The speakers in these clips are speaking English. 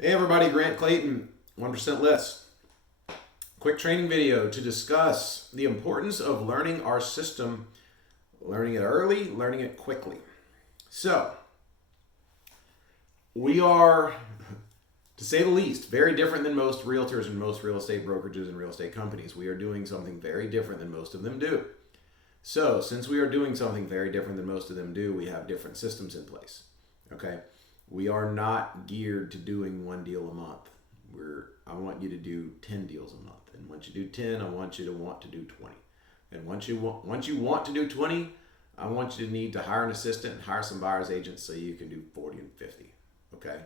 Hey everybody, Grant Clayton, 1% Less. Quick training video to discuss the importance of learning our system, learning it early, learning it quickly. So, we are, to say the least, very different than most realtors and most real estate brokerages and real estate companies. We are doing something very different than most of them do. So, since we are doing something very different than most of them do, we have different systems in place. Okay? We are not geared to doing one deal a month. I want you to do 10 deals a month. And once you do 10, I want you to want to do 20. And once you want to do 20, I want you to need to hire an assistant and hire some buyer's agents so you can do 40 and 50. Okay?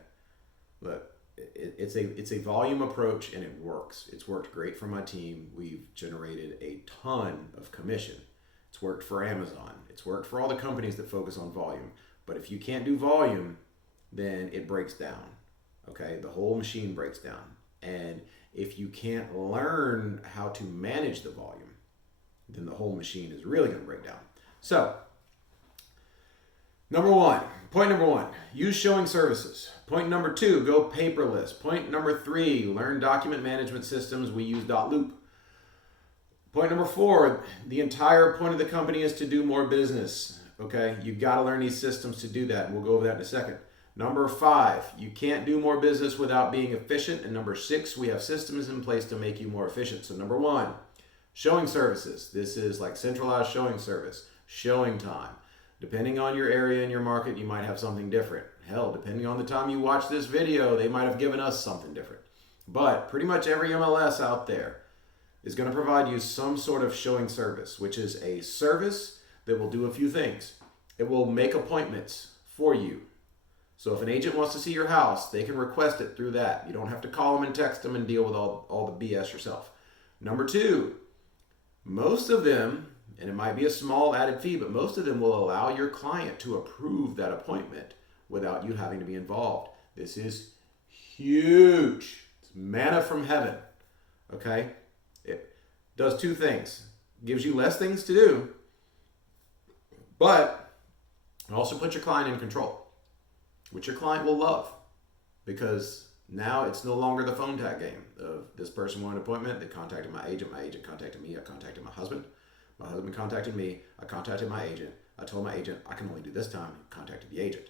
Look, it's a volume approach and it works. It's worked great for my team. We've generated a ton of commission. It's worked for Amazon. It's worked for all the companies that focus on volume. But if you can't do volume, then it breaks down. Okay, the whole machine breaks down. And if you can't learn how to manage the volume, then the whole machine is really going to break down. So, point number one, use showing services. Point number two, go paperless. Point number three, learn document management systems. We use .loop. Point number four, the entire point of the company is to do more business. Okay, you've got to learn these systems to do that. And we'll go over that in a second. Number five, you can't do more business without being efficient. And number six, we have systems in place to make you more efficient. So number one, showing services. This is like centralized showing service, showing time. Depending on your area and your market, you might have something different. Hell, depending on the time you watch this video, they might have given us something different. But pretty much every MLS out there is going to provide you some sort of showing service, which is a service that will do a few things. It will make appointments for you. So if an agent wants to see your house, they can request it through that. You don't have to call them and text them and deal with all the BS yourself. Number two, most of them, and it might be a small added fee, but most of them will allow your client to approve that appointment without you having to be involved. This is huge. It's manna from heaven. Okay? It does two things. It gives you less things to do, but it also puts your client in control, which your client will love, because now it's no longer the phone tag game of this person wanted an appointment, they contacted my agent contacted me, I contacted my husband contacted me, I contacted my agent, I told my agent I can only do this time, contacted the agent.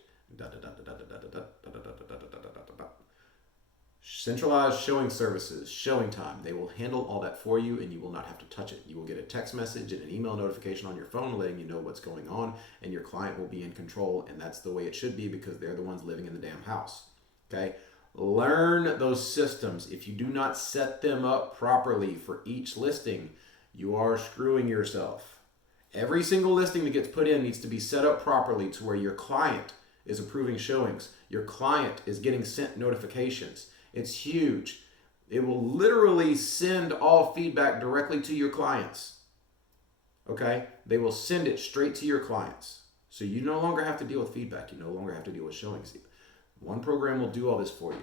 Centralized showing services, showing time. They will handle all that for you and you will not have to touch it. You will get a text message and an email notification on your phone letting you know what's going on, and your client will be in control, and that's the way it should be because they're the ones living in the damn house. Okay? Learn those systems. If you do not set them up properly for each listing, you are screwing yourself. Every single listing that gets put in needs to be set up properly to where your client is approving showings. Your client is getting sent notifications. It's huge. It will literally send all feedback directly to your clients. Okay? They will send it straight to your clients. So you no longer have to deal with feedback. You no longer have to deal with showings. One program will do all this for you.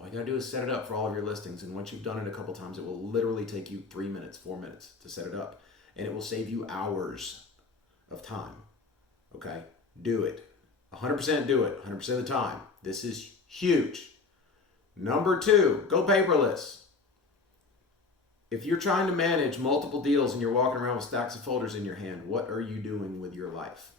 All you gotta do is set it up for all of your listings. And once you've done it a couple times, it will literally take you 3 minutes, 4 minutes to set it up. And it will save you hours of time. Okay? Do it. 100% do it. 100% of the time. This is huge. Number two, go paperless. If you're trying to manage multiple deals and you're walking around with stacks of folders in your hand, what are you doing with your life?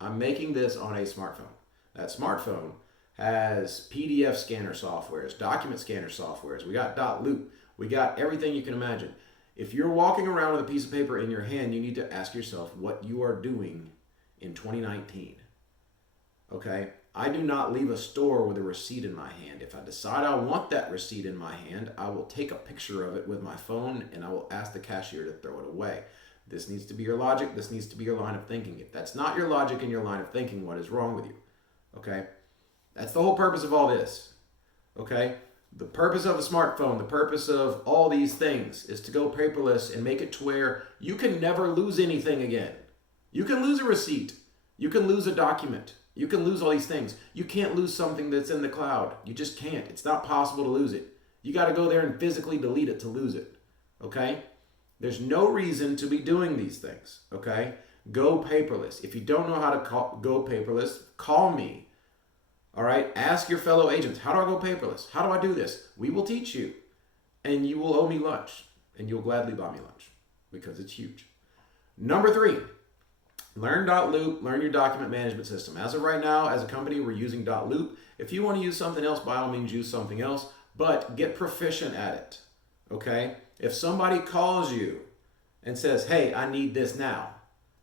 I'm making this on a smartphone. That smartphone has PDF scanner softwares, document scanner softwares. We got .loop. We got everything you can imagine. If you're walking around with a piece of paper in your hand, you need to ask yourself what you are doing in 2019. Okay? I do not leave a store with a receipt in my hand. If I decide I want that receipt in my hand, I will take a picture of it with my phone and I will ask the cashier to throw it away. This needs to be your logic. This needs to be your line of thinking. If that's not your logic and your line of thinking, what is wrong with you? Okay? That's the whole purpose of all this. Okay? The purpose of a smartphone, the purpose of all these things is to go paperless and make it to where you can never lose anything again. You can lose a receipt. You can lose a document. You can lose all these things. You can't lose something that's in the cloud. You just can't. It's not possible to lose it. You got to go there and physically delete it to lose it. Okay? There's no reason to be doing these things. Okay? Go paperless. If you don't know how to go paperless, call me. All right, ask your fellow agents, how do I go paperless? How do I do this? We will teach you, and you will owe me lunch, and you'll gladly buy me lunch because it's huge. Number 3, learn Loop, learn your document management system. As of right now, as a company, we're using Loop. If you want to use something else, by all means, use something else, but get proficient at it, okay? If somebody calls you and says, hey, I need this now,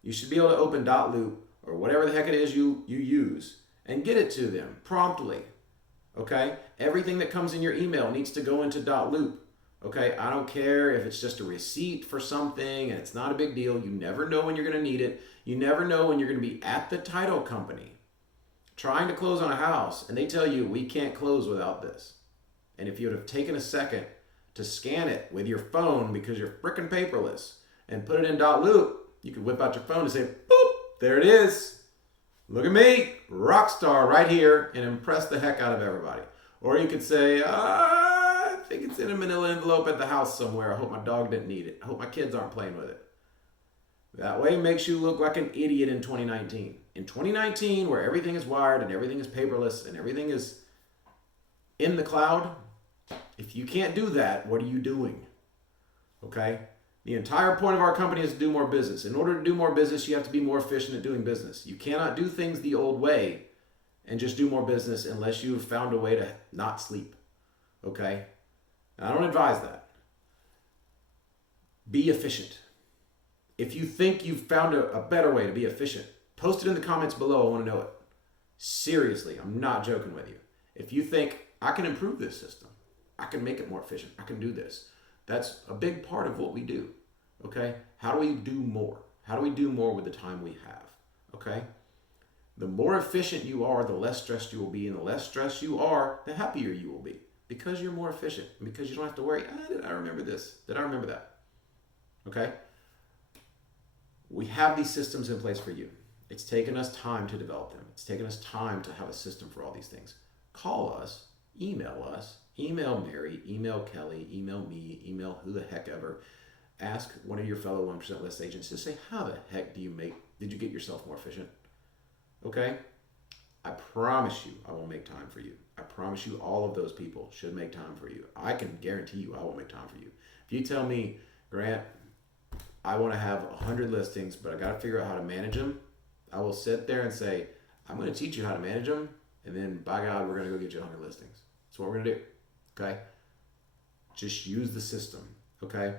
you should be able to open Loop or whatever the heck it is you use and get it to them promptly, okay? Everything that comes in your email needs to go into Loop, okay? I don't care if it's just a receipt for something and it's not a big deal. You never know when you're going to need it. You never know when you're going to be at the title company trying to close on a house and they tell you we can't close without this. And if you would have taken a second to scan it with your phone because you're freaking paperless and put it in Loop, you could whip out your phone and say, boop, there it is. Look at me, rock star right here, and impress the heck out of everybody. Or you could say, I think it's in a manila envelope at the house somewhere. I hope my dog didn't need it. I hope my kids aren't playing with it. That way it makes you look like an idiot in 2019. In 2019, where everything is wired and everything is paperless and everything is in the cloud, if you can't do that, what are you doing? Okay? The entire point of our company is to do more business. In order to do more business, you have to be more efficient at doing business. You cannot do things the old way and just do more business unless you have found a way to not sleep. Okay? And I don't advise that. Be efficient. If you think you've found a better way to be efficient, post it in the comments below. I want to know it. Seriously, I'm not joking with you. If you think, I can improve this system, I can make it more efficient, I can do this, that's a big part of what we do. Okay? How do we do more? How do we do more with the time we have? Okay? The more efficient you are, the less stressed you will be. And the less stressed you are, the happier you will be. Because you're more efficient. Because you don't have to worry, did I remember this? Did I remember that? Okay? We have these systems in place for you. It's taken us time to develop them. It's taken us time to have a system for all these things. Call us, email Mary, email Kelly, email me, email who the heck ever. Ask one of your fellow 1% list agents. Just say, how the heck did you get yourself more efficient? Okay? I promise you I will make time for you. I promise you all of those people should make time for you. I can guarantee you I will make time for you. If you tell me, Grant, I want to have 100 listings, but I got to figure out how to manage them, I will sit there and say, I'm going to teach you how to manage them, and then by God, we're going to go get you 100 listings. That's what we're going to do. Okay? Just use the system. Okay?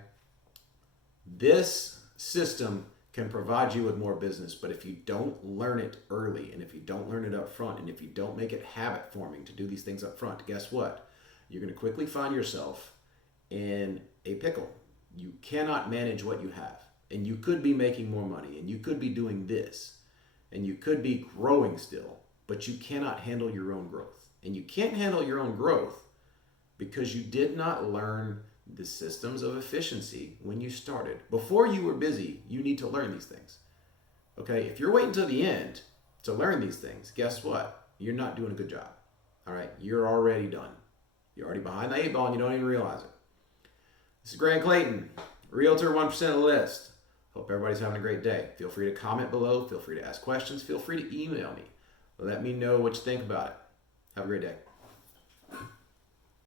This system can provide you with more business, but if you don't learn it early, and if you don't learn it up front, and if you don't make it habit forming to do these things up front, guess what? You're going to quickly find yourself in a pickle. You cannot manage what you have, and you could be making more money, and you could be doing this, and you could be growing still, but you cannot handle your own growth. And you can't handle your own growth because you did not learn the systems of efficiency when you started. Before you were busy, you need to learn these things. Okay? If you're waiting till the end to learn these things, guess what? You're not doing a good job. All right? You're already done. You're already behind the 8 ball and you don't even realize it. This is Grant Clayton, Realtor 1% List. Hope everybody's having a great day. Feel free to comment below. Feel free to ask questions. Feel free to email me. Let me know what you think about it. Have a great day.